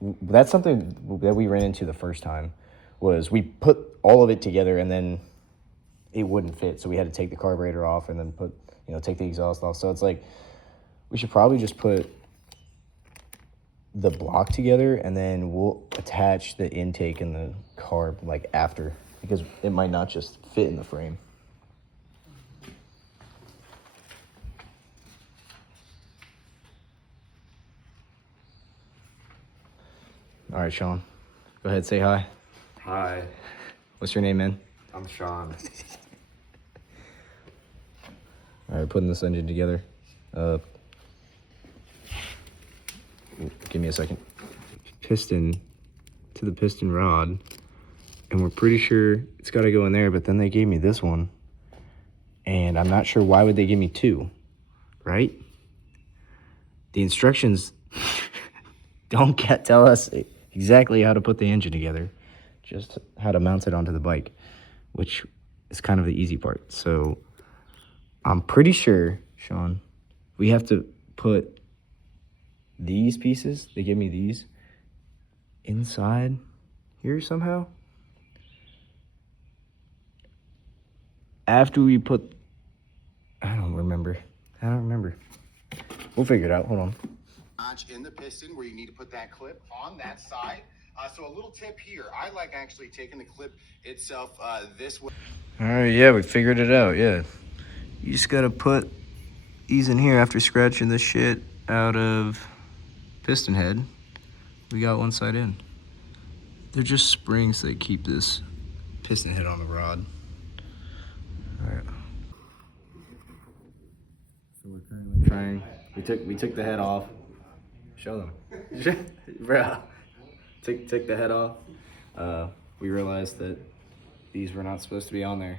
that's something that we ran into the first time, was we put all of it together and then it wouldn't fit. So we had to take the carburetor off and then take the exhaust off. So it's like, we should probably just put the block together and then we'll attach the intake and the carb like after, because it might not just fit in the frame. All right, Sean, go ahead, say hi. Hi, What's your name, man? I'm Sean. All right, putting this engine together. Give me a second. Piston to the piston rod, and we're pretty sure it's got to go in there, but then they gave me this one, and I'm not sure why would they give me two, right? The instructions don't tell us exactly how to put the engine together, just how to mount it onto the bike, which is kind of the easy part. So I'm pretty sure, Sean, we have to put these pieces, they give me these, inside here somehow. After we put, I don't remember. We'll figure it out, hold on. Notch in the piston where you need to put that clip on that side. So a little tip here, I like actually taking the clip itself this way. All right, yeah, we figured it out, yeah. You just gotta put these in here after scratching the shit out of piston head. We got one side in. They're just springs that keep this piston head on the rod. All right. So we're currently trying. We took the head off. Show them, bro. Take the head off. We realized that these were not supposed to be on there.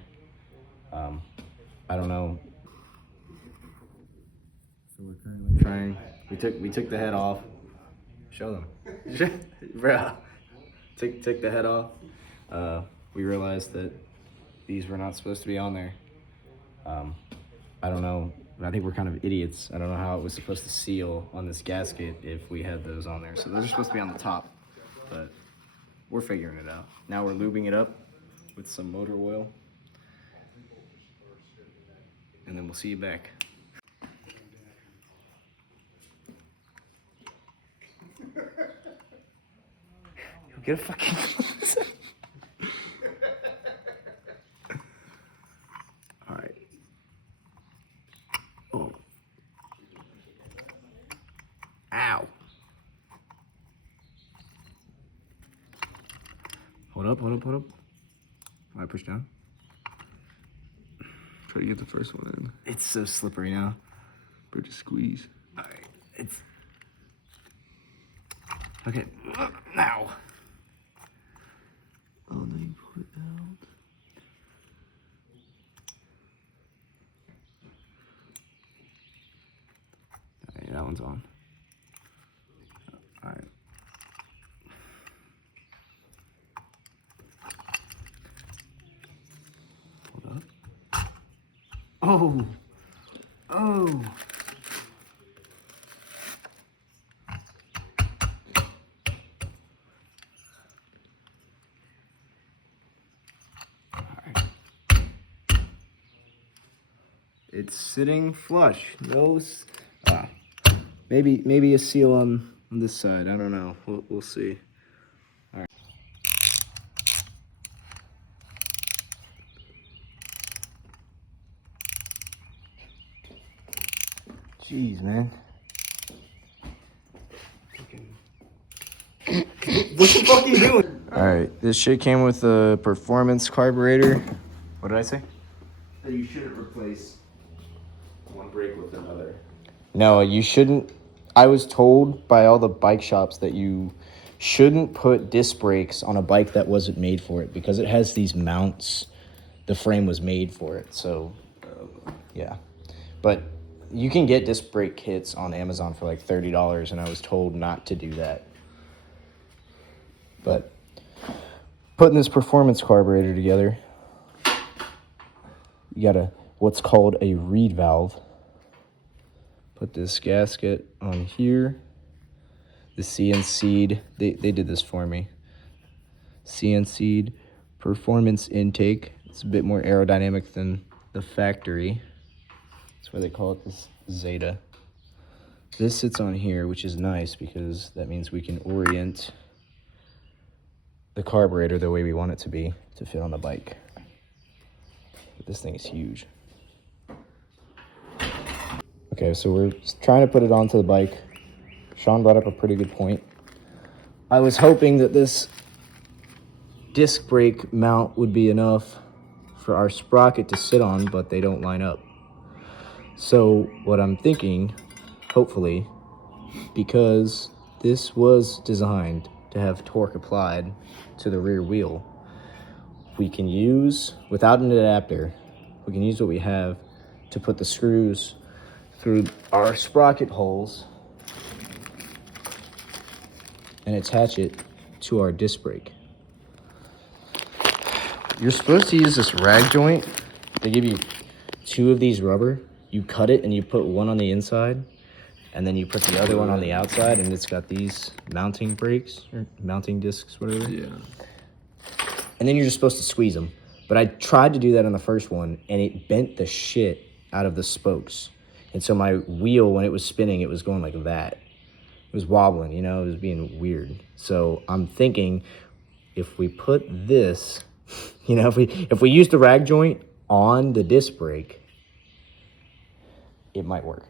I don't know. So we're currently trying. We took the head off. Show them, bro. Take the head off. We realized that these were not supposed to be on there. I don't know. I think we're kind of idiots. I don't know how it was supposed to seal on this gasket if we had those on there. So those are supposed to be on the top, but we're figuring it out. Now we're lubing it up with some motor oil, and then we'll see you back. Get a fucking... All right. Oh. Ow. Hold up. All right, push down. Try to get the first one in. It's so slippery now. Or just squeeze. All right, it's... Okay, now. Oh, no, you pull it out. All right, that one's on. All right. Hold up. Oh. It's sitting flush. Maybe a seal on this side. I don't know. We'll see. All right. Jeez, man. What the fuck are you doing? All right, this shit came with a performance carburetor. What did I say? That you shouldn't replace one brake with another. No, you shouldn't. I was told by all the bike shops that you shouldn't put disc brakes on a bike that wasn't made for it because it has these mounts. The frame was made for it, so yeah. But you can get disc brake kits on Amazon for like $30, and I was told not to do that. But putting this performance carburetor together, you got what's called a reed valve. Put this gasket on here. the CNC'd, they did this for me. CNC'd performance intake. It's a bit more aerodynamic than the factory. That's why they call it this Zeta. This sits on here, which is nice because that means we can orient the carburetor the way we want it to be to fit on the bike. But this thing is huge. Okay, so we're trying to put it onto the bike. Sean brought up a pretty good point. I was hoping that this disc brake mount would be enough for our sprocket to sit on, but they don't line up. So what I'm thinking, hopefully, because this was designed to have torque applied to the rear wheel, we can use, without an adapter, we can use what we have to put the screws through our sprocket holes and attach it to our disc brake. You're supposed to use this rag joint. They give you 2 of these rubber. You cut it and you put one on the inside, and then you put the other one on the outside, and it's got these mounting brakes, or mounting discs, whatever. Yeah. And then you're just supposed to squeeze them. But I tried to do that on the first one, and it bent the shit out of the spokes. And so my wheel, when it was spinning, it was going like that. It was wobbling, you know, it was being weird. So I'm thinking if we put this, you know, if we use the rag joint on the disc brake, it might work.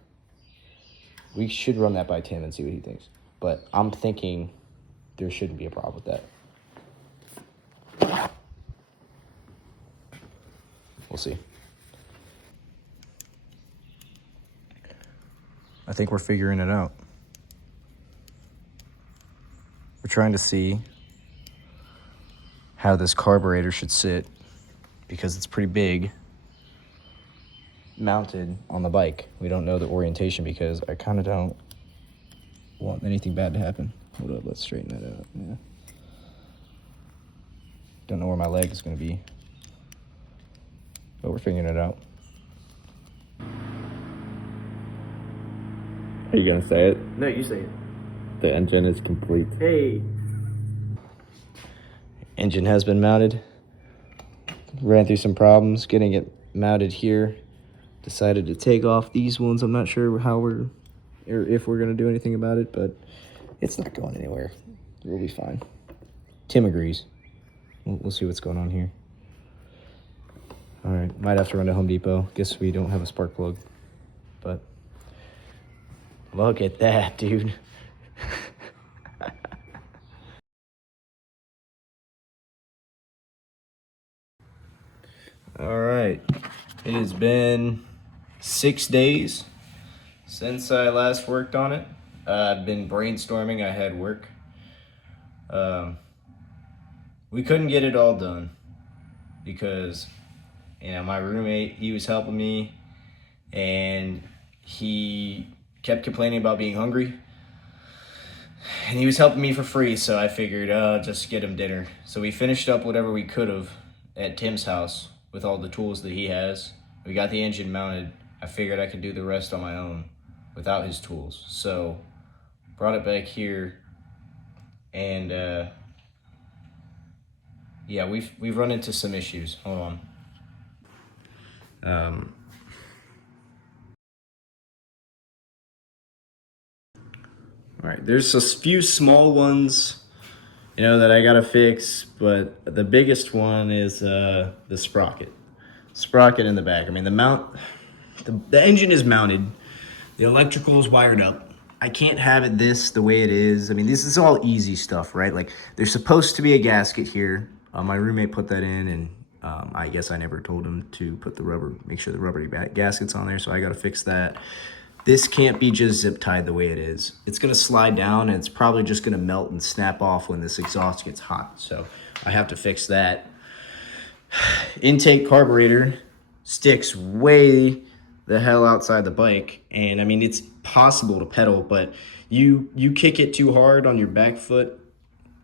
We should run that by Tim and see what he thinks. But I'm thinking there shouldn't be a problem with that. We'll see. I think we're figuring it out. We're trying to see how this carburetor should sit because it's pretty big mounted on the bike. We don't know the orientation because I kind of don't want anything bad to happen. Hold up, let's straighten that out. Yeah. Don't know where my leg is going to be, but we're figuring it out. Are you gonna say it? No, you say it. The engine is complete. Hey. Engine has been mounted. Ran through some problems getting it mounted here. Decided to take off these ones. I'm not sure how or if we're gonna do anything about it, but it's not going anywhere. We'll be fine. Tim agrees. We'll see what's going on here. All right, might have to run to Home Depot. Guess we don't have a spark plug, but look at that, dude. All right, it has been 6 days since I last worked on it. I've been brainstorming. I had work. We couldn't get it all done because, you know, my roommate, he was helping me and he kept complaining about being hungry. And he was helping me for free, so I figured, just get him dinner. So we finished up whatever we could have at Tim's house with all the tools that he has. We got the engine mounted. I figured I could do the rest on my own without his tools. So brought it back here, and yeah, we've run into some issues. Hold on. All right, there's a few small ones, you know, that I gotta fix, but the biggest one is the sprocket in the back. I mean, the engine is mounted, the electrical is wired up. I can't have it the way it is. I mean, this is all easy stuff, right? Like, there's supposed to be a gasket here. My roommate put that in, and I guess I never told him to put make sure the rubber gasket's on there, so I gotta fix that. This can't be just zip tied the way it is. It's gonna slide down and it's probably just gonna melt and snap off when this exhaust gets hot. So I have to fix that. Intake carburetor sticks way the hell outside the bike. And I mean, it's possible to pedal, but you kick it too hard on your back foot,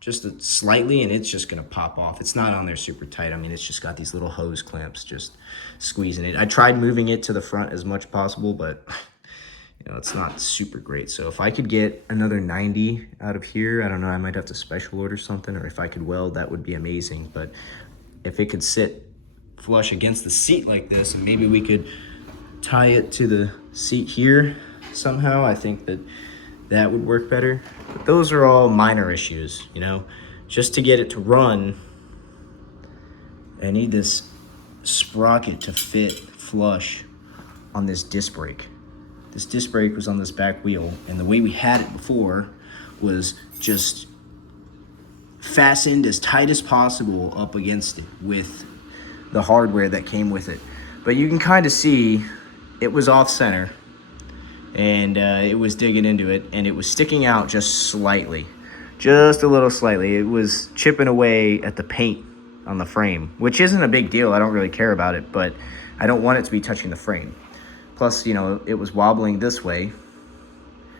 just slightly, and it's just gonna pop off. It's not on there super tight. I mean, it's just got these little hose clamps just squeezing it. I tried moving it to the front as much possible, but you know, it's not super great. So if I could get another 90 out of here, I don't know, I might have to special order something, or if I could weld, that would be amazing. But if it could sit flush against the seat like this, and maybe we could tie it to the seat here somehow, I think that that would work better. But those are all minor issues, you know. Just to get it to run, I need this sprocket to fit flush on this disc brake. This disc brake was on this back wheel, and the way we had it before was just fastened as tight as possible up against it with the hardware that came with it. But you can kind of see it was off center, and it was digging into it, and it was sticking out just slightly, just a little slightly. It was chipping away at the paint on the frame, which isn't a big deal. I don't really care about it, but I don't want it to be touching the frame. Plus, you know, it was wobbling this way,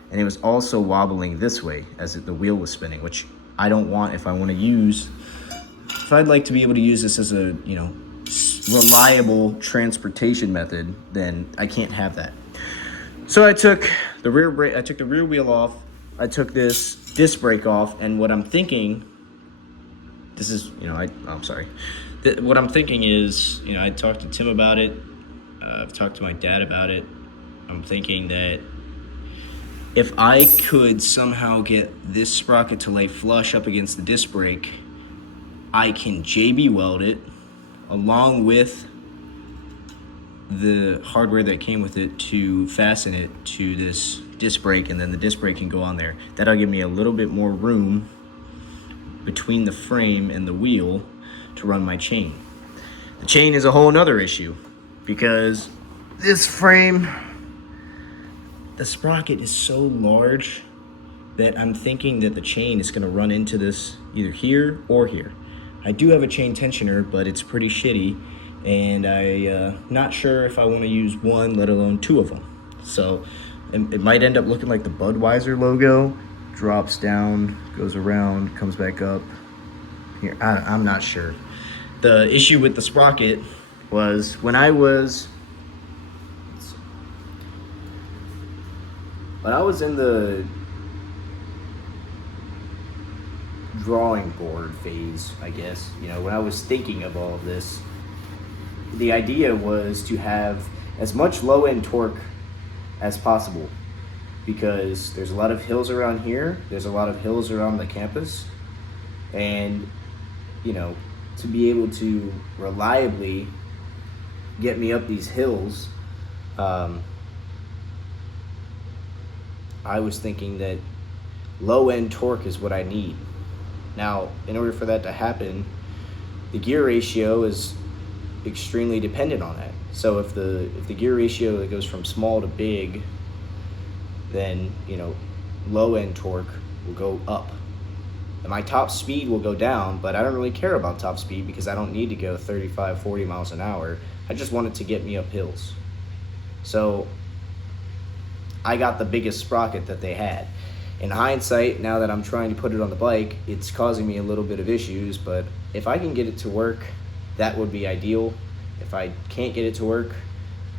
and it was also wobbling this way as the wheel was spinning, which I don't want if I want to use. If I'd like to be able to use this as a, you know, reliable transportation method, then I can't have that. So I took the rear wheel off. I took this disc brake off, and what I'm thinking, this is, you know, I'm sorry. What I'm thinking is, you know, I talked to Tim about it. I've talked to my dad about it. I'm thinking that if I could somehow get this sprocket to lay flush up against the disc brake, I can JB weld it along with the hardware that came with it to fasten it to this disc brake, and then the disc brake can go on there. That'll give me a little bit more room between the frame and the wheel to run my chain. The chain is a whole nother issue, because this frame, the sprocket is so large that I'm thinking that the chain is gonna run into this either here or here. I do have a chain tensioner, but it's pretty shitty, and I'm not sure if I wanna use one, let alone two of them. So it might end up looking like the Budweiser logo, drops down, goes around, comes back up. Here, I'm not sure. The issue with the sprocket was when I was in the drawing board phase, I guess, you know, when I was thinking of all of this, the idea was to have as much low-end torque as possible, because there's a lot of hills around here, there's a lot of hills around the campus, and, you know, to be able to reliably get me up these hills, I was thinking that low-end torque is what I need. Now, in order for that to happen, the gear ratio is extremely dependent on that. So if the gear ratio that goes from small to big, then, you know, low-end torque will go up. And my top speed will go down, but I don't really care about top speed because I don't need to go 35, 40 miles an hour. I just want it to get me up hills. So I got the biggest sprocket that they had. In hindsight, now that I'm trying to put it on the bike, it's causing me a little bit of issues, but if I can get it to work, that would be ideal. If I can't get it to work,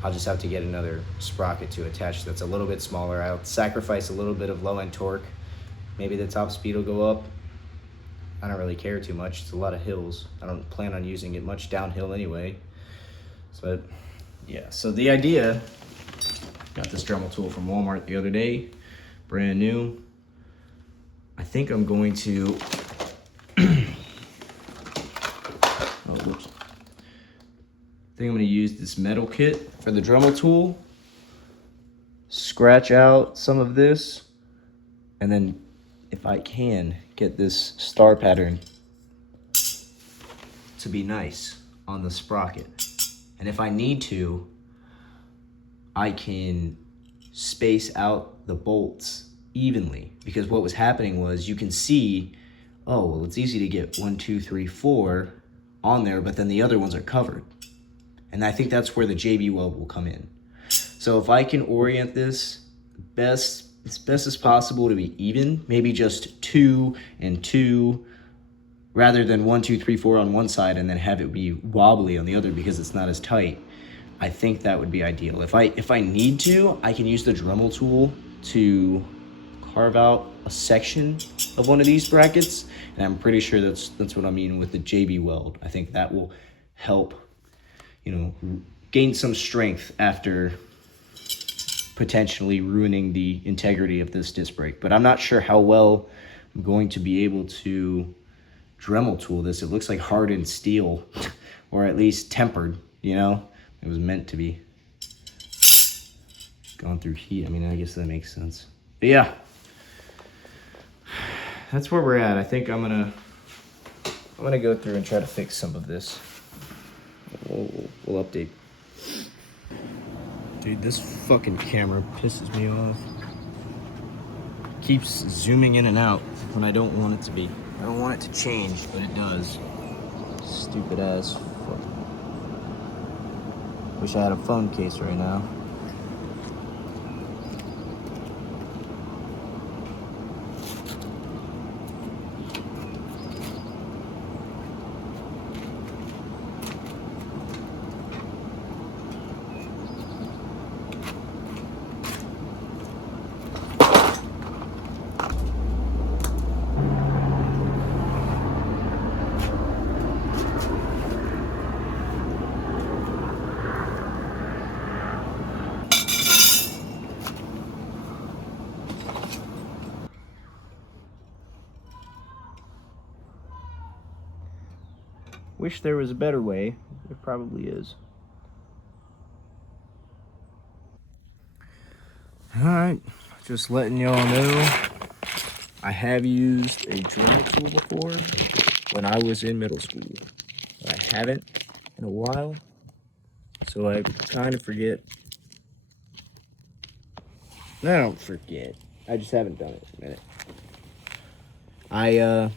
I'll just have to get another sprocket to attach that's a little bit smaller. I'll sacrifice a little bit of low-end torque. Maybe the top speed will go up. I don't really care too much. It's a lot of hills. I don't plan on using it much downhill anyway. But yeah, so the idea, got this Dremel tool from Walmart the other day, brand new. I think I'm going to, I think I'm going to use this metal kit for the Dremel tool, scratch out some of this, and then if I can get this star pattern to be nice on the sprocket. And if I need to, I can space out the bolts evenly, because what was happening was you can see, oh, well, it's easy to get 1, 2, 3, 4 on there, but then the other ones are covered. And I think that's where the JB weld will come in. So if I can orient this as best as possible to be even, maybe just 2 and 2, rather than 1, 2, 3, 4 on one side and then have it be wobbly on the other because it's not as tight, I think that would be ideal. If I need to, I can use the Dremel tool to carve out a section of one of these brackets, and I'm pretty sure that's what I mean with the JB weld. I think that will help, you know, gain some strength after potentially ruining the integrity of this disc brake. But I'm not sure how well I'm going to be able to Dremel tool this. It looks like hardened steel, or at least tempered, you know? It was meant to be. Gone through heat. I mean, I guess that makes sense. But yeah, that's where we're at. I think I'm gonna go through and try to fix some of this. We'll update. Dude, this fucking camera pisses me off. Keeps zooming in and out when I don't want it to be. I don't want it to change, but it does. Stupid ass fuck. Wish I had a phone case right now. Wish there was a better way. There probably is. Alright, just letting y'all know I have used a Dremel tool before when I was in middle school. But I haven't in a while, so I kind of forget. No, I don't forget. I just haven't done it in a minute. I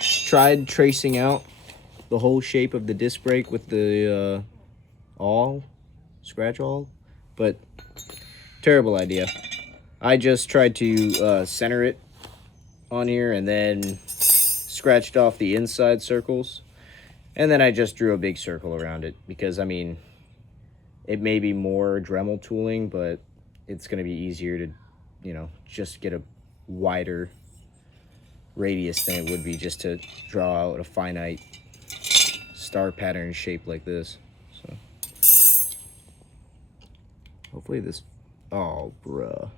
tried tracing out the whole shape of the disc brake with the scratch awl, but terrible idea. I just tried to center it on here and then scratched off the inside circles, and then I just drew a big circle around it because, I mean, it may be more Dremel tooling, but it's going to be easier to, you know, just get a wider radius than it would be just to draw out a finite star pattern shape like this. So hopefully this, oh bruh.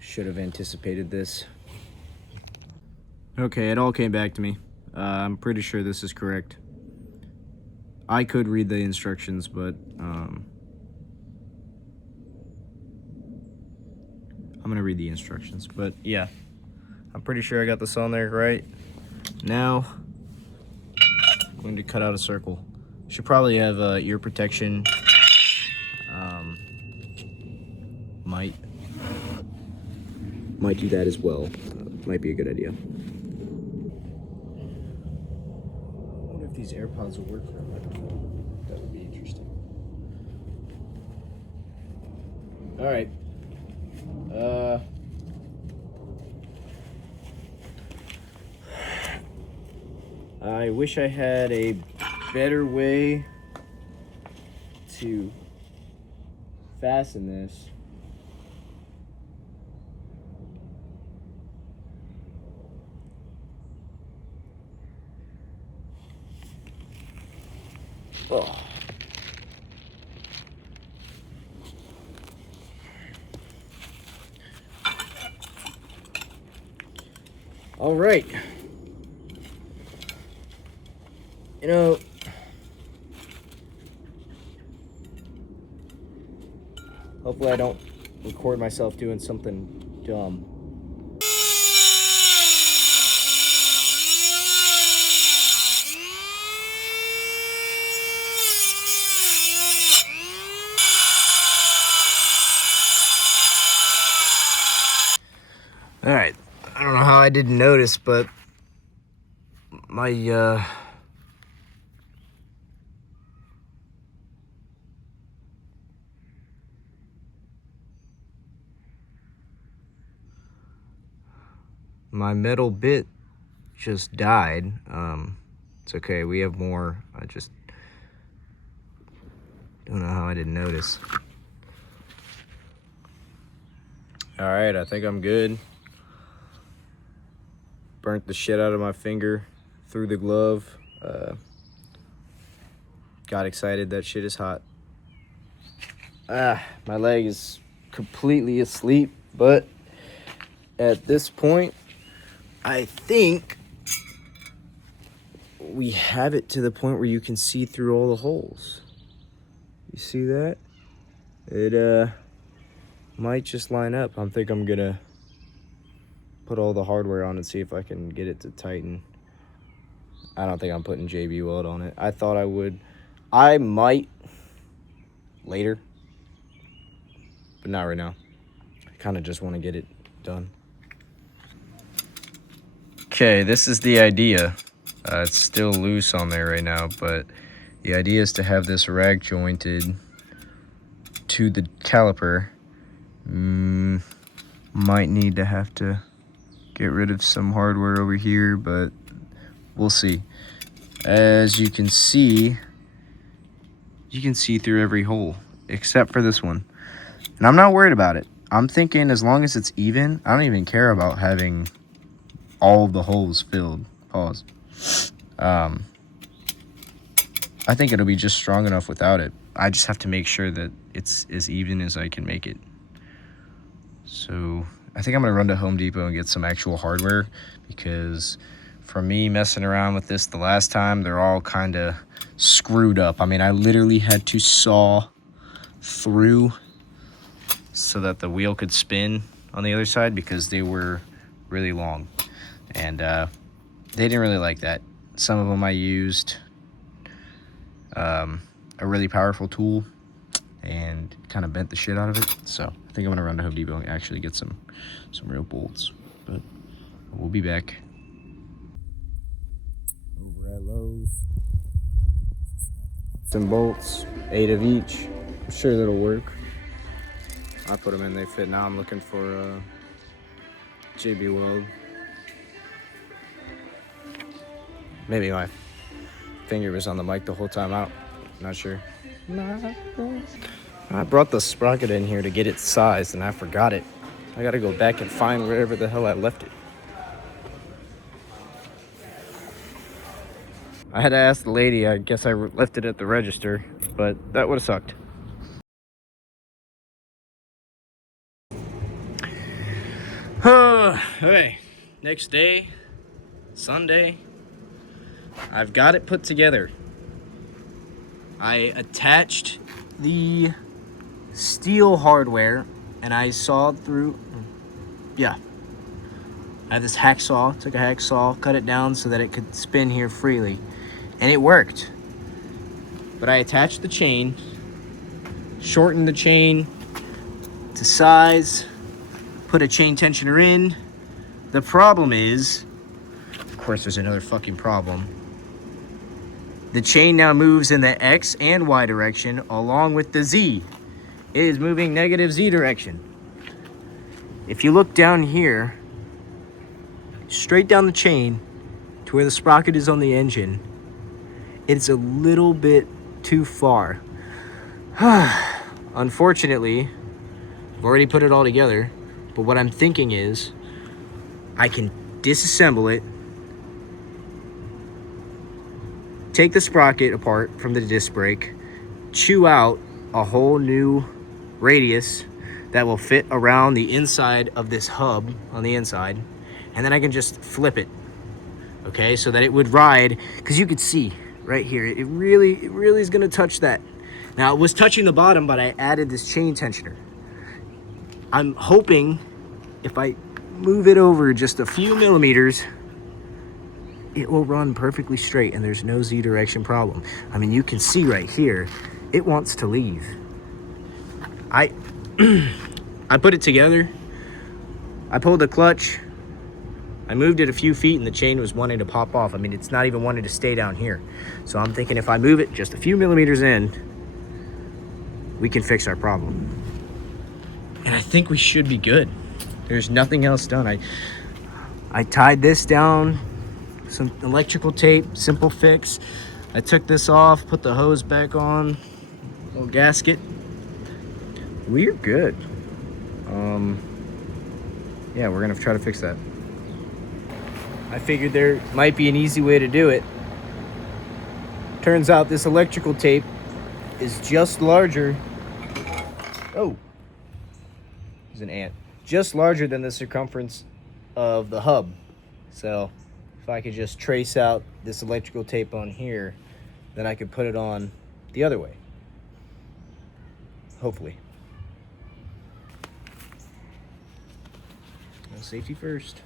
Should have anticipated this. Okay, it all came back to me. I'm pretty sure this is correct. I could read the instructions, but I'm gonna read the instructions. But yeah, I'm pretty sure I got this on there right. Now, I'm going to cut out a circle. Should probably have ear protection. Might do that as well. Might be a good idea. I wonder if these AirPods will work for a microphone. That would be interesting. All right. I wish I had a better way to fasten this. Oh. All right. You know, hopefully I don't record myself doing something dumb. All right, I don't know how I didn't notice, but my my metal bit just died. It's okay, we have more. I just don't know how I didn't notice. All right, I think I'm good. Burnt the shit out of my finger through the glove. Got excited, that shit is hot. My leg is completely asleep, but at this point, I think we have it to the point where you can see through all the holes. You see that? It might just line up. I think I'm gonna put all the hardware on and see if I can get it to tighten. I don't think I'm putting JB Weld on it. I thought I would. I might later, but not right now. I kind of just want to get it done. Okay, this is the idea. It's still loose on there right now, but the idea is to have this rag jointed to the caliper. Might need to have to get rid of some hardware over here, but we'll see. As you can see through every hole except for this one, and I'm not worried about it. I'm thinking as long as it's even, I don't even care about having all of the holes filled. Pause. I think it'll be just strong enough without it. I just have to make sure that it's as even as I can make it. So I think I'm gonna run to Home Depot and get some actual hardware, because for me messing around with this the last time, they're all kind of screwed up. I mean, I literally had to saw through so that the wheel could spin on the other side because they were really long, and they didn't really like that. Some of them I used a really powerful tool and kind of bent the shit out of it. So I think I'm gonna run to Home Depot and actually get some real bolts, but we'll be back. Over at Lowe's, some bolts, 8 of each. I'm sure that'll work. I put them in, they fit. Now I'm looking for JB Weld. Maybe my finger was on the mic the whole time out. Not sure. I brought the sprocket in here to get it sized and I forgot it. I gotta go back and find wherever the hell I left it. I had to ask the lady. I guess I left it at the register, but that would have sucked. Hey, next day, Sunday, I've got it put together. I attached the steel hardware and I sawed through, I have this hacksaw, took a hacksaw, cut it down so that it could spin here freely, and it worked. But I attached the chain, shortened the chain to size, put a chain tensioner in. The problem is, of course there's another fucking problem. The chain now moves in the X and Y direction along with the Z. It is moving negative Z direction. If you look down here, straight down the chain to where the sprocket is on the engine, it's a little bit too far. Unfortunately, I've already put it all together, but what I'm thinking is I can disassemble it, take the sprocket apart from the disc brake, chew out a whole new radius that will fit around the inside of this hub on the inside, and then I can just flip it, okay, so that it would ride, because you could see right here, it really is gonna touch that. Now, it was touching the bottom, but I added this chain tensioner. I'm hoping if I move it over just a few millimeters, it will run perfectly straight and there's no Z direction problem. I mean, you can see right here, it wants to leave. I put it together, I pulled the clutch, I moved it a few feet and the chain was wanting to pop off. I mean, it's not even wanting to stay down here. So I'm thinking if I move it just a few millimeters in, we can fix our problem. And I think we should be good. There's nothing else done. I tied this down, some electrical tape, simple fix. I took this off, put the hose back on, little gasket. We're good. Yeah, we're gonna try to fix that. I figured there might be an easy way to do it. Turns out this electrical tape is just larger. Oh, there's an ant. Just larger than the circumference of the hub. So if I could just trace out this electrical tape on here, then I could put it on the other way. Hopefully. Well, safety first.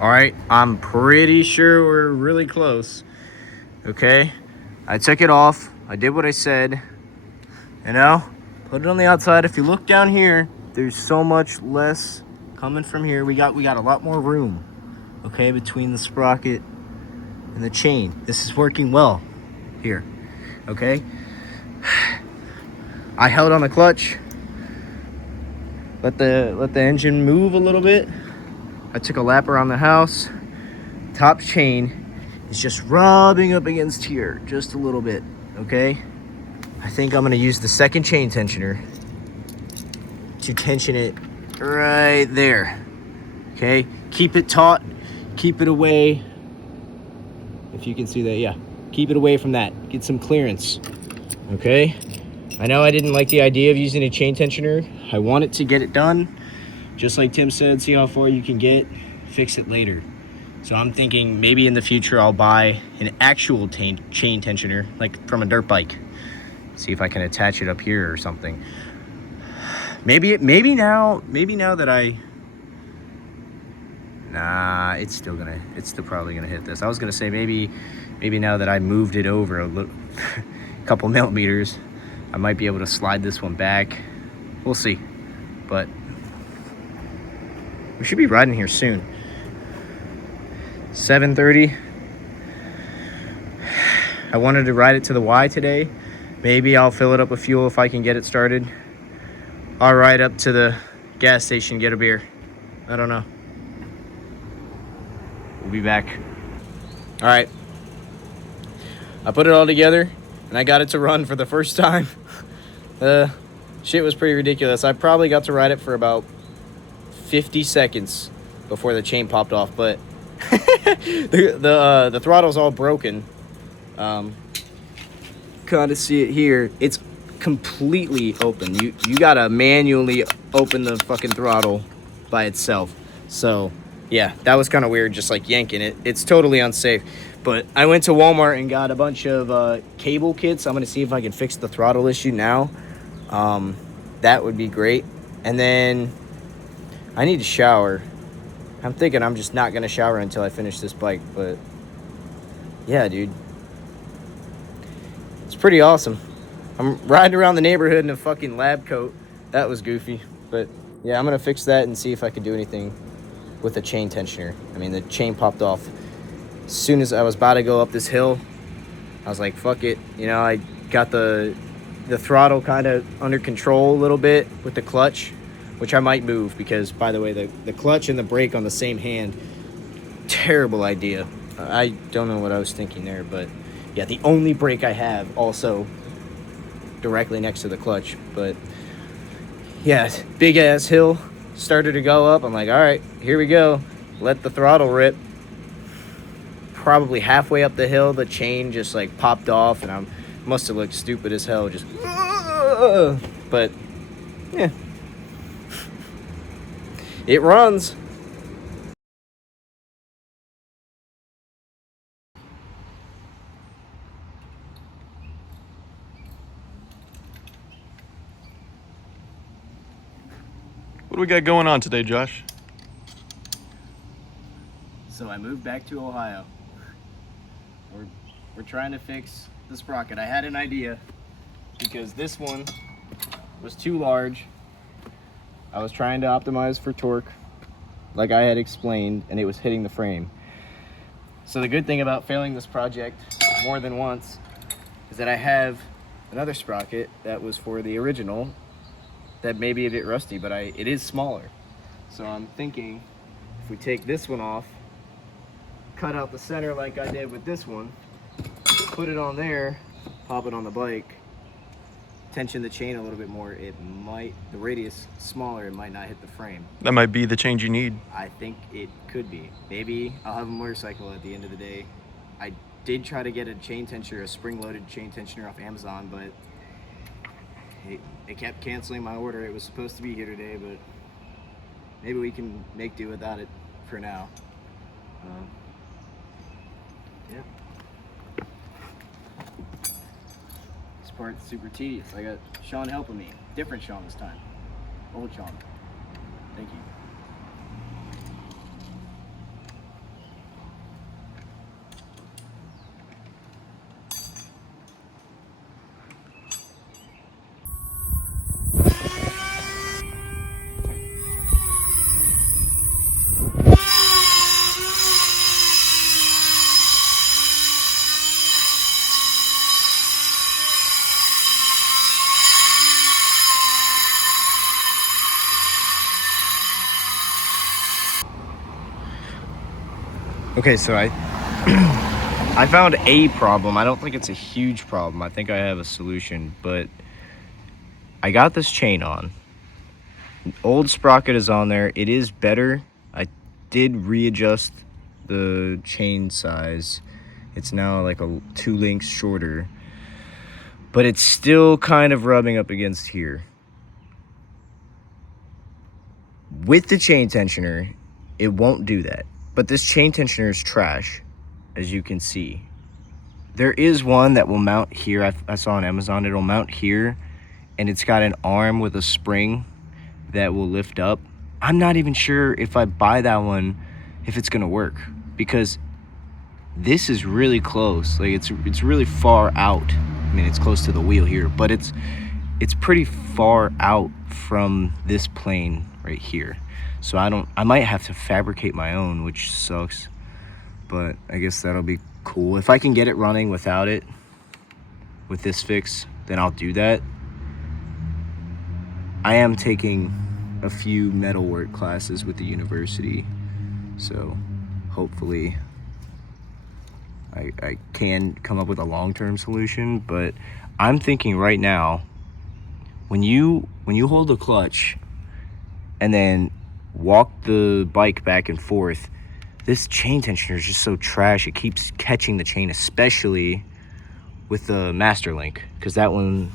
All right, I'm pretty sure we're really close. Okay, I took it off. I did what I said. You know, put it on the outside. If you look down here, there's so much less coming from here. We got a lot more room, okay, between the sprocket and the chain. This is working well here, okay? I held on the clutch, let the engine move a little bit. I took a lap around the house. Top chain is just rubbing up against here just a little bit, okay? I think I'm gonna use the second chain tensioner to tension it right there, okay? Keep it taut, keep it away. If you can see that, yeah. Keep it away from that, get some clearance, okay? I know I didn't like the idea of using a chain tensioner. I wanted to get it done. Just like Tim said, see how far you can get, fix it later. So I'm thinking maybe in the future I'll buy an actual chain tensioner, like from a dirt bike. See if I can attach it up here or something. Maybe now that nah, it's still probably gonna hit this. I was gonna say maybe now that I moved it over a little, couple millimeters, I might be able to slide this one back. We'll see, but we should be riding here soon. 7:30. I wanted to ride it to the Y today. Maybe I'll fill it up with fuel if I can get it started. I'll ride up to the gas station, get a beer. I don't know. We'll be back. All right. I put it all together and I got it to run for the first time. Shit was pretty ridiculous. I probably got to ride it for about 50 seconds before the chain popped off, but the throttle's all broken. Kind of see it here. It's completely open. You gotta manually open the fucking throttle by itself. So yeah, that was kind of weird, just like yanking it. It's totally unsafe. But I went to Walmart and got a bunch of cable kits. I'm gonna see if I can fix the throttle issue now. That would be great. And then I need to shower. I'm thinking I'm just not gonna shower until I finish this bike, but yeah, dude. It's pretty awesome. I'm riding around the neighborhood in a fucking lab coat. That was goofy, but yeah, I'm gonna fix that and see if I can do anything with the chain tensioner. I mean, the chain popped off. As soon as I was about to go up this hill, I was like, fuck it. You know, I got the throttle kind of under control a little bit with the clutch, which I might move because, by the way, the clutch and the brake on the same hand, terrible idea. I don't know what I was thinking there, but yeah, the only brake I have also directly next to the clutch. But yeah, big ass hill, started to go up. I'm like, all right, here we go. Let the throttle rip. Probably halfway up the hill, the chain just like popped off, and I must have looked stupid as hell. Just, but yeah, it runs. What do we got going on today, Josh? So I moved back to Ohio. We're trying to fix the sprocket. I had an idea because this one was too large. I was trying to optimize for torque, like I had explained, and it was hitting the frame. So the good thing about failing this project more than once is that I have another sprocket that was for the original that may be a bit rusty, but it is smaller. So I'm thinking if we take this one off, cut out the center like I did with this one, put it on there, pop it on the bike, tension the chain a little bit more, the radius smaller, it might not hit the frame. That might be the change you need. I think it could be. Maybe I'll have a motorcycle at the end of the day. I did try to get a chain tensioner, a spring-loaded chain tensioner off Amazon, but it kept canceling my order. It was supposed to be here today, but maybe we can make do without it for now. Yeah. This part's super tedious. I got Sean helping me. Different Sean this time. Old Sean. Thank you. Okay, so I found a problem. I don't think it's a huge problem. I think I have a solution, but I got this chain on. Old sprocket is on there. It is better. I did readjust the chain size. It's now like 2 links shorter, but it's still kind of rubbing up against here. With the chain tensioner, it won't do that. But this chain tensioner is trash, as you can see. There is one that will mount here. I saw on Amazon. It'll mount here, and it's got an arm with a spring that will lift up. I'm not even sure if I buy that one, if it's gonna work, because this is really close. Like it's really far out. I mean, it's close to the wheel here, but it's pretty far out from this plane right here. So I might have to fabricate my own, which sucks, but I guess that'll be cool. If I can get it running without it, with this fix, then I'll do that. I am taking a few metalwork classes with the university, so hopefully I can come up with a long-term solution. But I'm thinking right now, when you hold the clutch and then walk the bike back and forth, this chain tensioner is just so trash. It keeps catching the chain, especially with the master link, because that one,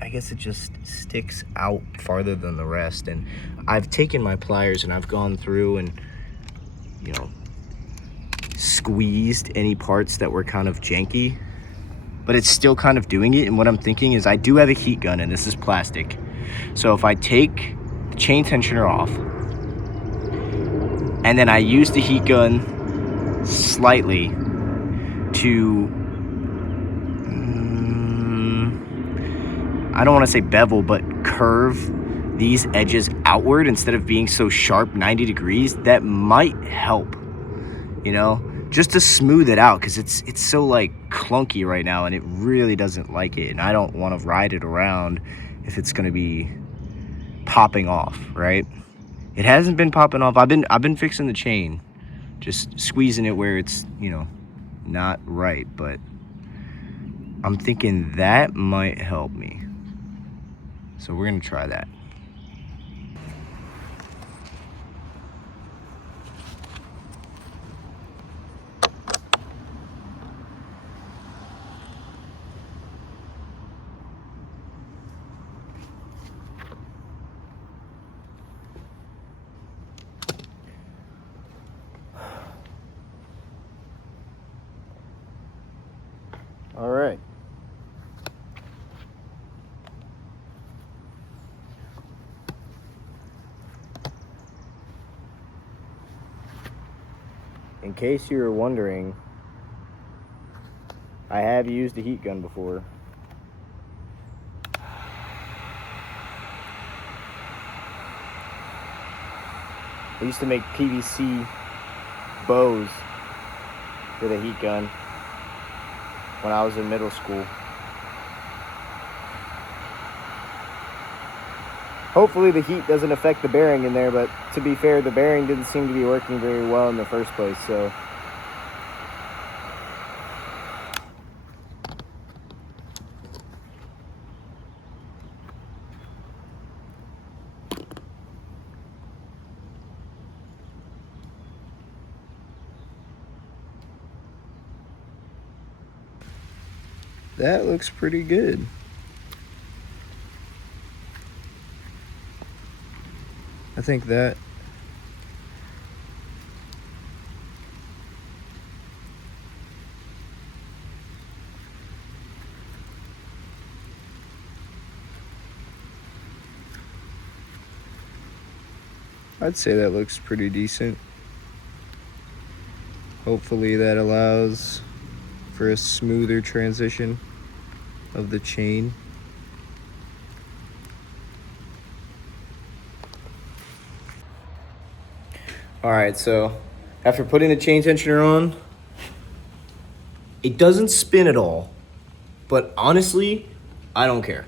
I guess it just sticks out farther than the rest. And I've taken my pliers and I've gone through and, you know, squeezed any parts that were kind of janky, but it's still kind of doing it. And what I'm thinking is, I do have a heat gun and this is plastic. So if I take the chain tensioner off and then I use the heat gun slightly to, I don't want to say bevel, but curve these edges outward instead of being so sharp 90 degrees, that might help, you know, just to smooth it out, because it's so like clunky right now and it really doesn't like it, and I don't want to ride it around if it's going to be popping off, right? It hasn't been popping off. I've been fixing the chain, just squeezing it where it's, you know, not right, but I'm thinking that might help me. So we're gonna try that. All right. In case you were wondering, I have used a heat gun before. I used to make PVC bows with a heat gun. when I was in middle school. Hopefully the heat doesn't affect the bearing in there, but to be fair, the bearing didn't seem to be working very well in the first place, so. That looks pretty good. I think that I'd say that looks pretty decent. Hopefully that allows for a smoother transition of the chain. All right, so after putting the chain tensioner on, it doesn't spin at all, but honestly, I don't care.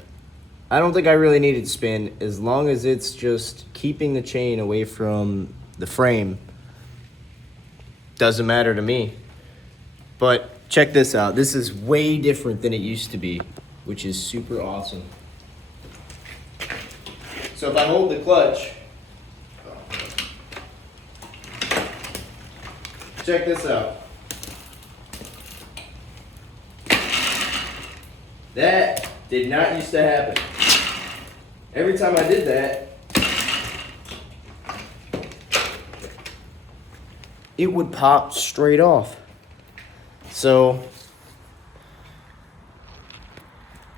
I don't think I really need it to spin as long as it's just keeping the chain away from the frame. Doesn't matter to me. But check this out. This is way different than it used to be, which is super awesome. So if I hold the clutch, check this out. That did not used to happen. Every time I did that, it would pop straight off. So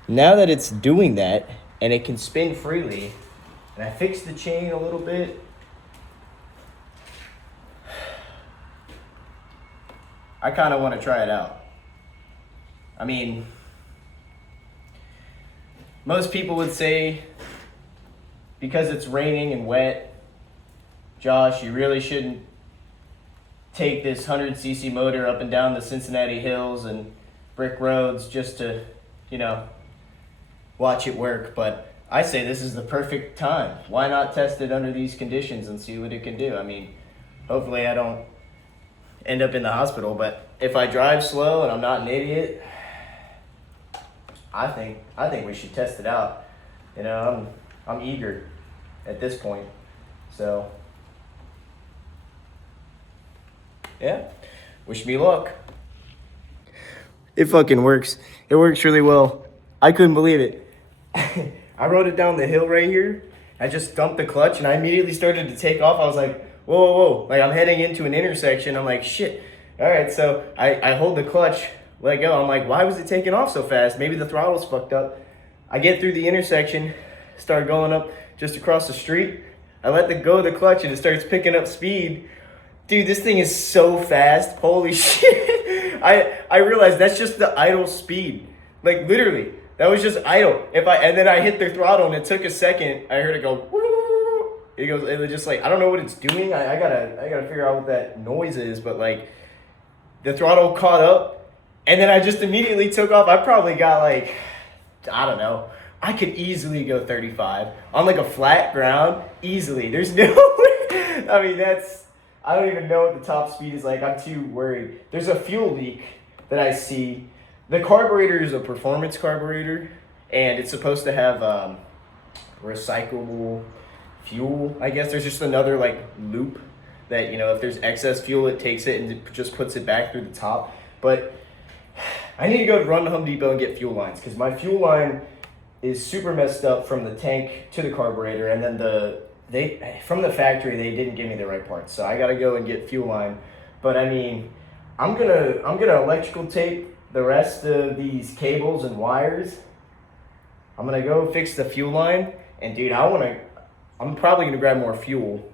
now that it's doing that and it can spin freely, and I fixed the chain a little bit, I kind of want to try it out. I mean, most people would say because it's raining and wet, Josh, you really shouldn't take this 100cc motor up and down the Cincinnati hills and brick roads just to, watch it work. But I say this is the perfect time. Why not test it under these conditions and see what it can do? I mean, hopefully I don't end up in the hospital, but if I drive slow and I'm not an idiot, I think we should test it out. I'm eager at this point. So yeah, wish me luck. It fucking works. It works really well. I couldn't believe it. I rode it down the hill right here. I just dumped the clutch and I immediately started to take off. I was like, whoa, whoa, whoa. Like I'm heading into an intersection. I'm like, shit. All right, so I hold the clutch, let go. I'm like, why was it taking off so fast? Maybe the throttle's fucked up. I get through the intersection, start going up just across the street. I let go of the clutch and it starts picking up speed. Dude, this thing is so fast. Holy shit. I realized that's just the idle speed. Like literally, that was just idle. And then I hit the throttle and it took a second. I heard it go, woo. It was just like, I don't know what it's doing. I gotta figure out what that noise is, but like the throttle caught up and then I just immediately took off. I probably got like, I don't know. I could easily go 35 on like a flat ground, easily. There's no way. I mean, I don't even know what the top speed is like. I'm too worried. There's a fuel leak that I see. The carburetor is a performance carburetor, and it's supposed to have recyclable fuel. I guess there's just another like loop that, if there's excess fuel, it takes it and it just puts it back through the top. But I need to run to Home Depot and get fuel lines because my fuel line is super messed up from the tank to the carburetor, and then from the factory they didn't give me the right parts, so I gotta go and get fuel line. But I mean, I'm gonna electrical tape the rest of these cables and wires. I'm gonna go fix the fuel line, and dude, I'm probably gonna grab more fuel.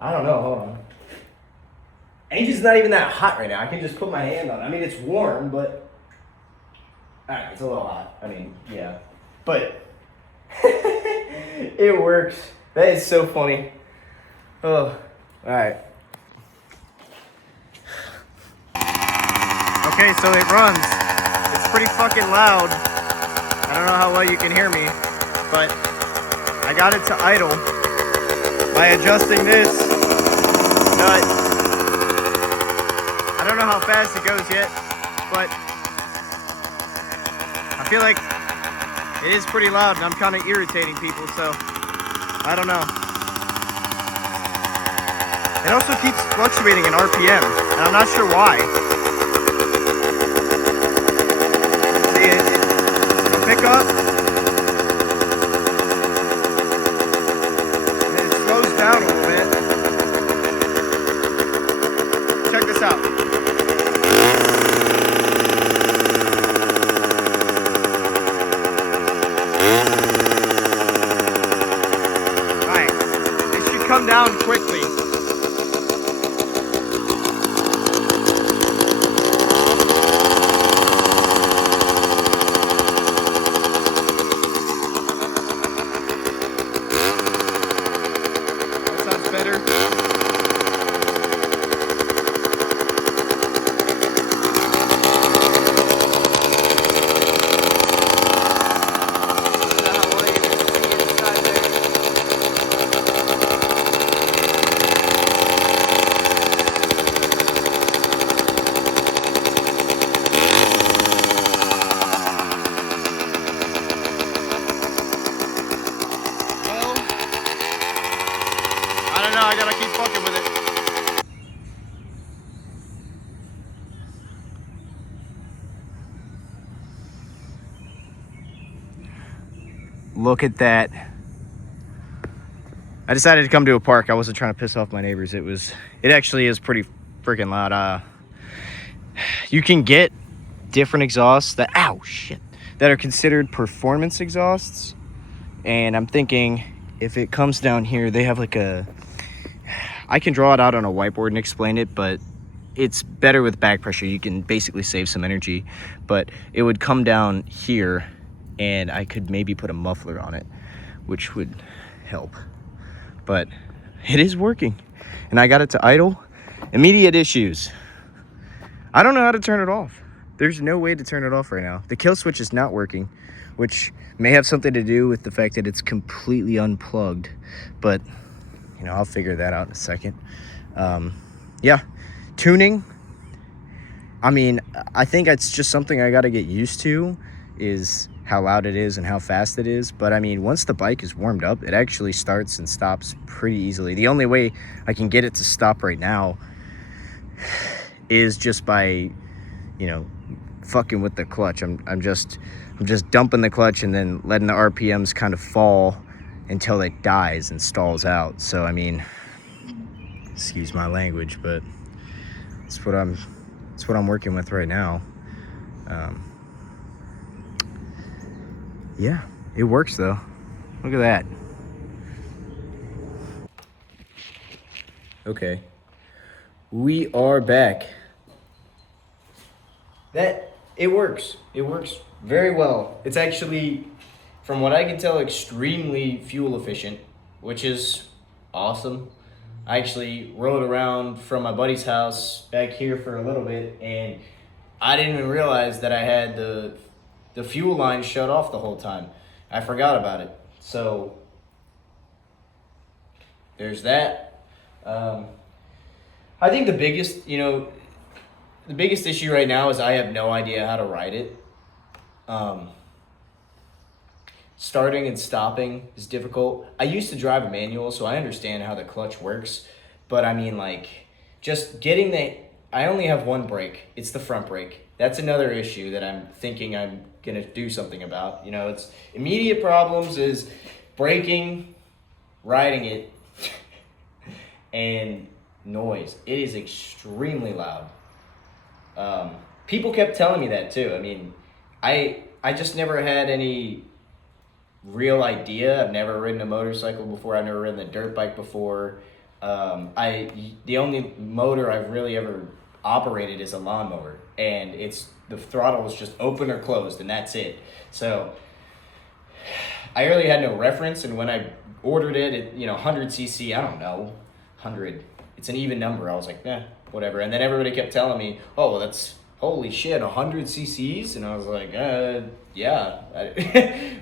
I don't know, hold on. Engine's not even that hot right now. I can just put my hand on it. I mean, it's warm, but it's a little hot. I mean, yeah, but it works. That is so funny. Oh, all right. Okay, so it runs. It's pretty fucking loud. I don't know how well you can hear me, but I got it to idle by adjusting this nut. I don't know how fast it goes yet, but I feel like it is pretty loud and I'm kind of irritating people, so I don't know. It also keeps fluctuating in RPM, and I'm not sure why. See, it'll pick up, and it slows down a little bit. Check this out. Alright, it should come down quickly. I gotta keep fucking with it. Look at that. I decided to come to a park. I wasn't trying to piss off my neighbors. It actually is pretty freaking loud. You can get different exhausts that are considered performance exhausts. And I'm thinking if it comes down here, they have like I can draw it out on a whiteboard and explain it, but it's better with back pressure. You can basically save some energy, but it would come down here and I could maybe put a muffler on it, which would help. But it is working and I got it to idle. Immediate issues. I don't know how to turn it off. There's no way to turn it off right now. The kill switch is not working, which may have something to do with the fact that it's completely unplugged, but you know, I'll figure that out in a second. Yeah, tuning. I mean, I think it's just something I got to get used to, is how loud it is and how fast it is. But I mean, once the bike is warmed up, it actually starts and stops pretty easily. The only way I can get it to stop right now is just by, you know, fucking with the clutch. I'm just dumping the clutch and then letting the RPMs kind of fall until it dies and stalls out. So I mean, excuse my language, but it's what I'm working with right now. Yeah, it works though. Look at that. Okay, we are back. It works. It works very well. It's actually, from what I can tell, extremely fuel efficient, which is awesome. I actually rode around from my buddy's house back here for a little bit, and I didn't even realize that I had the fuel line shut off the whole time. I forgot about it. So there's that. I think the biggest issue right now is I have no idea how to ride it. Starting and stopping is difficult. I used to drive a manual, so I understand how the clutch works. But I mean, like, just getting I only have one brake. It's the front brake. That's another issue that I'm thinking I'm going to do something about. You know, it's immediate problems is braking, riding it, and noise. It is extremely loud. People kept telling me that too. I mean, I just never had any real idea. I've never ridden a motorcycle before. I've never ridden a dirt bike before. The only motor I've really ever operated is a lawnmower, and the throttle was just open or closed, and that's it. So I really had no reference, and when I ordered it, 100cc, I don't know, 100. It's an even number. I was like, whatever. And then everybody kept telling me, oh, well, that's holy shit, 100 cc's? And I was like, yeah.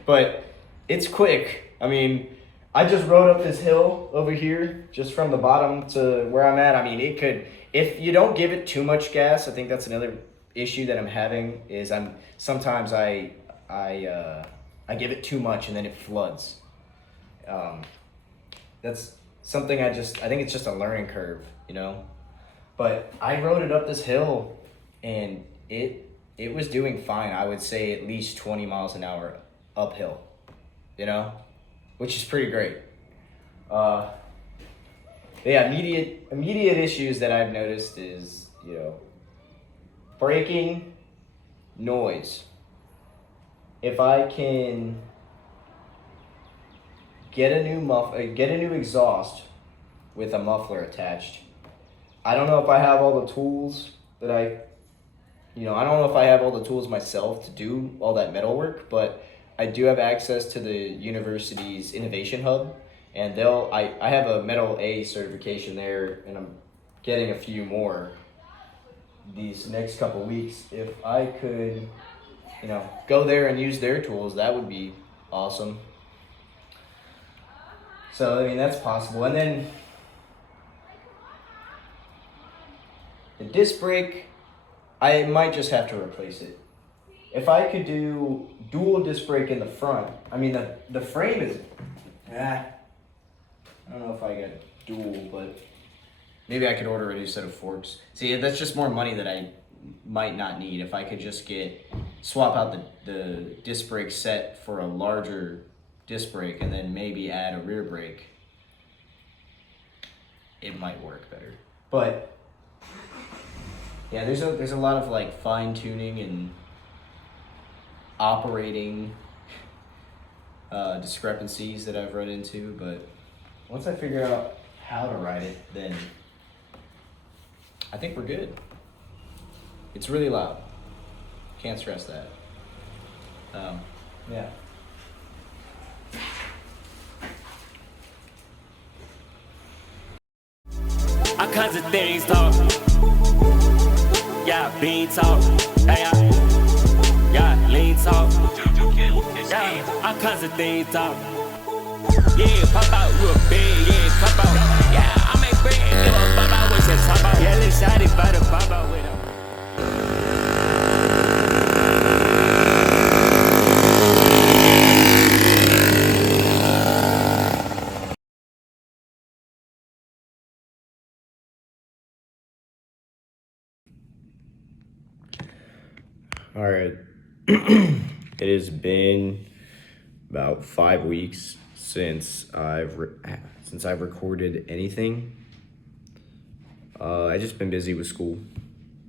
But it's quick. I mean, I just rode up this hill over here, just from the bottom to where I'm at. I mean, it could, if you don't give it too much gas, I think that's another issue that I'm having is sometimes I give it too much and then it floods. That's something I think it's just a learning curve, you know? But I rode it up this hill and it was doing fine. I would say at least 20 miles an hour uphill, you know? Which is pretty great. Yeah, immediate issues that I've noticed is, you know, braking, noise. If I can get a new exhaust with a muffler attached. I don't know if I have all the tools that I don't know if I have all the tools myself to do all that metal work, but I do have access to the university's innovation hub, and I have a metal A certification there, and I'm getting a few more these next couple weeks. If I could, you know, go there and use their tools, that would be awesome. So, I mean, that's possible. And then the disc brake, I might just have to replace it. If I could do dual disc brake in the front, I mean, the frame is, I don't know if I get dual, but maybe I could order a new set of forks. See, that's just more money that I might not need. If I could just swap out the disc brake set for a larger disc brake and then maybe add a rear brake, it might work better. But yeah, there's a lot of like fine tuning and operating discrepancies that I've run into, but once I figure out how to ride it, then I think we're good. It's really loud. Can't stress that. Yeah. All kinds of things talk. Yeah, bean talk. Hey, yeah, lean talk. Yeah, all kinds of things talk. Yeah, pop out real big. Yeah, pop out. Yeah, I make bread. Give a pop out with your top out. Yeah, let's shot it by the pop out with him. All right. It has been about 5 weeks since I've recorded anything. I just been busy with school.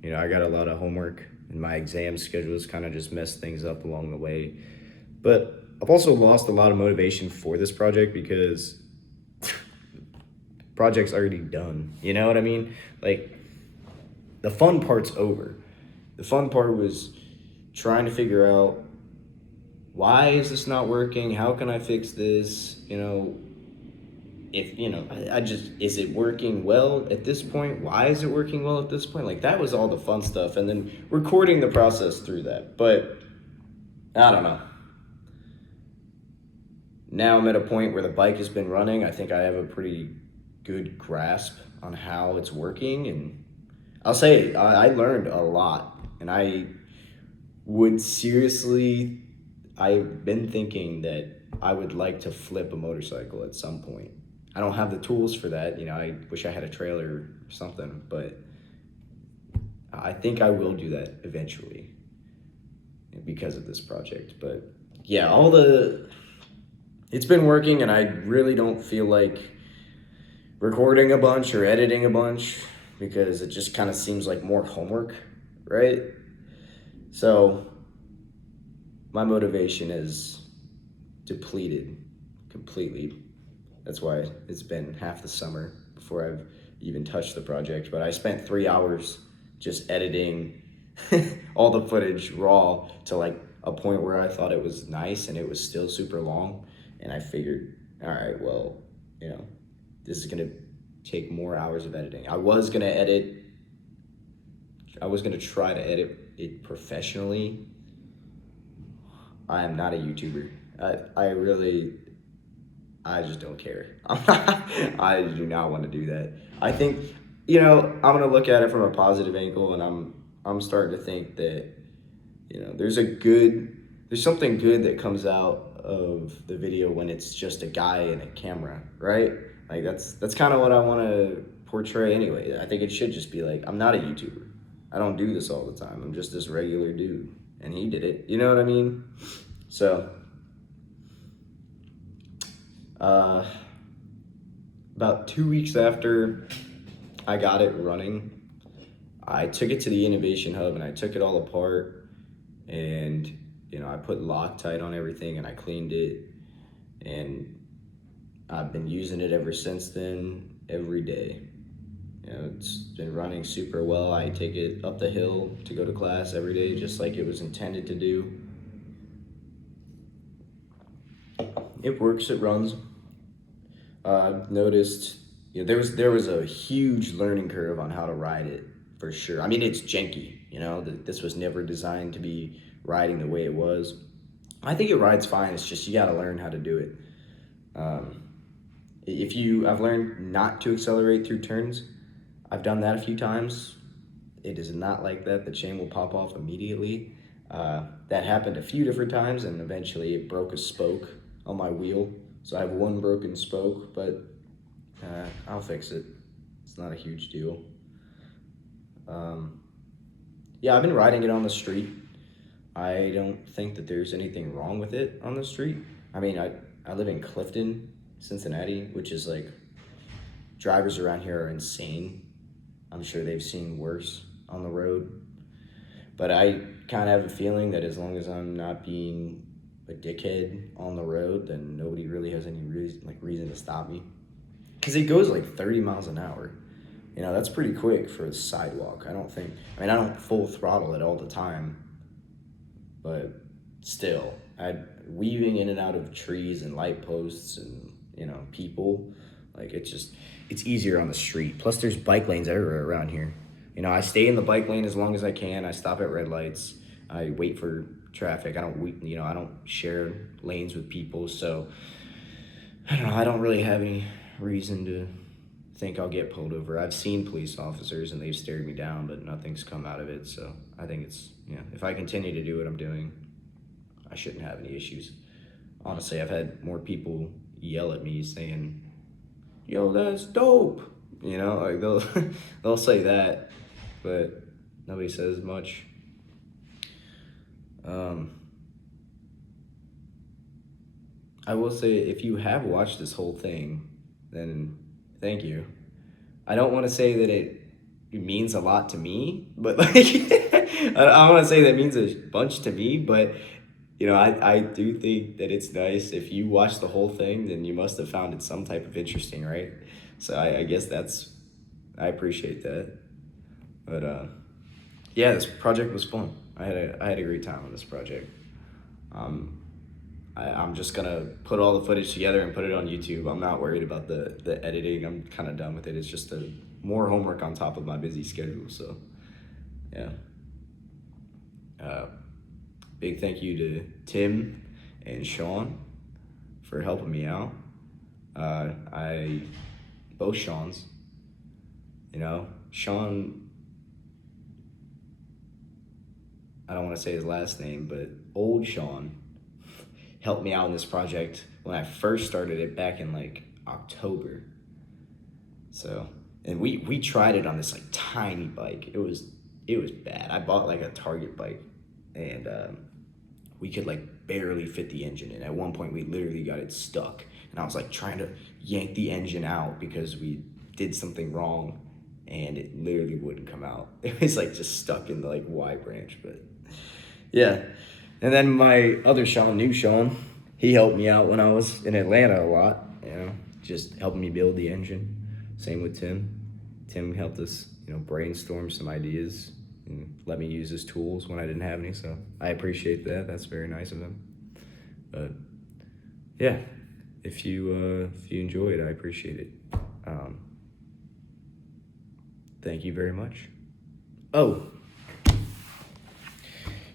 You know, I got a lot of homework, and my exam schedules kind of just messed things up along the way. But I've also lost a lot of motivation for this project because the project's already done. You know what I mean? Like, the fun part's over. The fun part was trying to figure out, why is this not working? How can I fix this? You know, if, you know, is it working well at this point? Why is it working well at this point? Like, that was all the fun stuff. And then recording the process through that. But I don't know. Now I'm at a point where the bike has been running. I think I have a pretty good grasp on how it's working. And I'll say I learned a lot. And I've been thinking that I would like to flip a motorcycle at some point. I don't have the tools for that. You know, I wish I had a trailer or something, but I think I will do that eventually because of this project. But yeah, it's been working, and I really don't feel like recording a bunch or editing a bunch because it just kind of seems like more homework, right? So my motivation is depleted completely. That's why it's been half the summer before I've even touched the project. But I spent 3 hours just editing all the footage raw to like a point where I thought it was nice, and it was still super long. And I figured, all right, well, you know, this is gonna take more hours of editing. I was gonna edit I was gonna try to edit it professionally. I am not a YouTuber. I just don't care. I do not want to do that. I think, I'm gonna look at it from a positive angle, and I'm starting to think that, there's something good that comes out of the video when it's just a guy and a camera, right? Like that's kind of what I want to portray anyway. I think it should just be like, I'm not a YouTuber. I don't do this all the time. I'm just this regular dude, and he did it. You know what I mean? So, about 2 weeks after I got it running, I took it to the Innovation Hub and I took it all apart, and I put Loctite on everything and I cleaned it, and I've been using it ever since then, every day. It's been running super well. I take it up the hill to go to class every day, just like it was intended to do. It works, it runs. I've noticed, there was a huge learning curve on how to ride it, for sure. I mean, it's janky, this was never designed to be riding the way it was. I think it rides fine, it's just you gotta learn how to do it. I've learned not to accelerate through turns. I've done that a few times. It is not like that. The chain will pop off immediately. That happened a few different times, and eventually it broke a spoke on my wheel. So I have one broken spoke, but I'll fix it. It's not a huge deal. Yeah, I've been riding it on the street. I don't think that there's anything wrong with it on the street. I mean, I live in Clifton, Cincinnati, which is like, drivers around here are insane. I'm sure they've seen worse on the road. But I kind of have a feeling that as long as I'm not being a dickhead on the road, then nobody really has any reason to stop me. Because it goes like 30 miles an hour. That's pretty quick for a sidewalk. I don't full throttle it all the time. But still, weaving in and out of trees and light posts and, people, like it's easier on the street. Plus there's bike lanes everywhere around here. I stay in the bike lane as long as I can. I stop at red lights. I wait for traffic. I don't share lanes with people. So I don't really have any reason to think I'll get pulled over. I've seen police officers and they've stared me down, but nothing's come out of it. So I think if I continue to do what I'm doing, I shouldn't have any issues. Honestly, I've had more people yell at me saying, "Yo, that's dope." Like they'll say that, but nobody says much. I will say, if you have watched this whole thing, then thank you. I don't want to say that it means a lot to me, but like I want to say that it means a bunch to me, but I do think that it's nice. If you watch the whole thing, then you must have found it some type of interesting, right? So I guess I appreciate that. But yeah, this project was fun. I had a great time on this project. I'm just gonna put all the footage together and put it on YouTube. I'm not worried about the editing. I'm kind of done with it. It's just more homework on top of my busy schedule. So yeah. Big thank you to Tim and Sean for helping me out. Both Seans, Sean, I don't want to say his last name, but old Sean helped me out in this project when I first started it back in like October. So, and we tried it on this like tiny bike. It was bad. I bought like a Target bike, and we could like barely fit the engine in. At one point we literally got it stuck, and I was like trying to yank the engine out because we did something wrong, and it literally wouldn't come out. It was like just stuck in the like Y branch. But yeah. And then my other Sean, new Sean, he helped me out when I was in Atlanta a lot, just helping me build the engine. Same with Tim. Tim helped us, brainstorm some ideas and let me use his tools when I didn't have any. So I appreciate that. That's very nice of him. But yeah, if you enjoyed, I appreciate it. Thank you very much. Oh,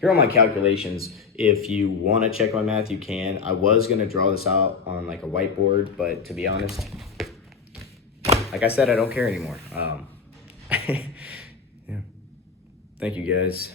here are my calculations. If you want to check my math, you can. I was going to draw this out on like a whiteboard, but to be honest, like I said, I don't care anymore. Yeah. Thank you guys.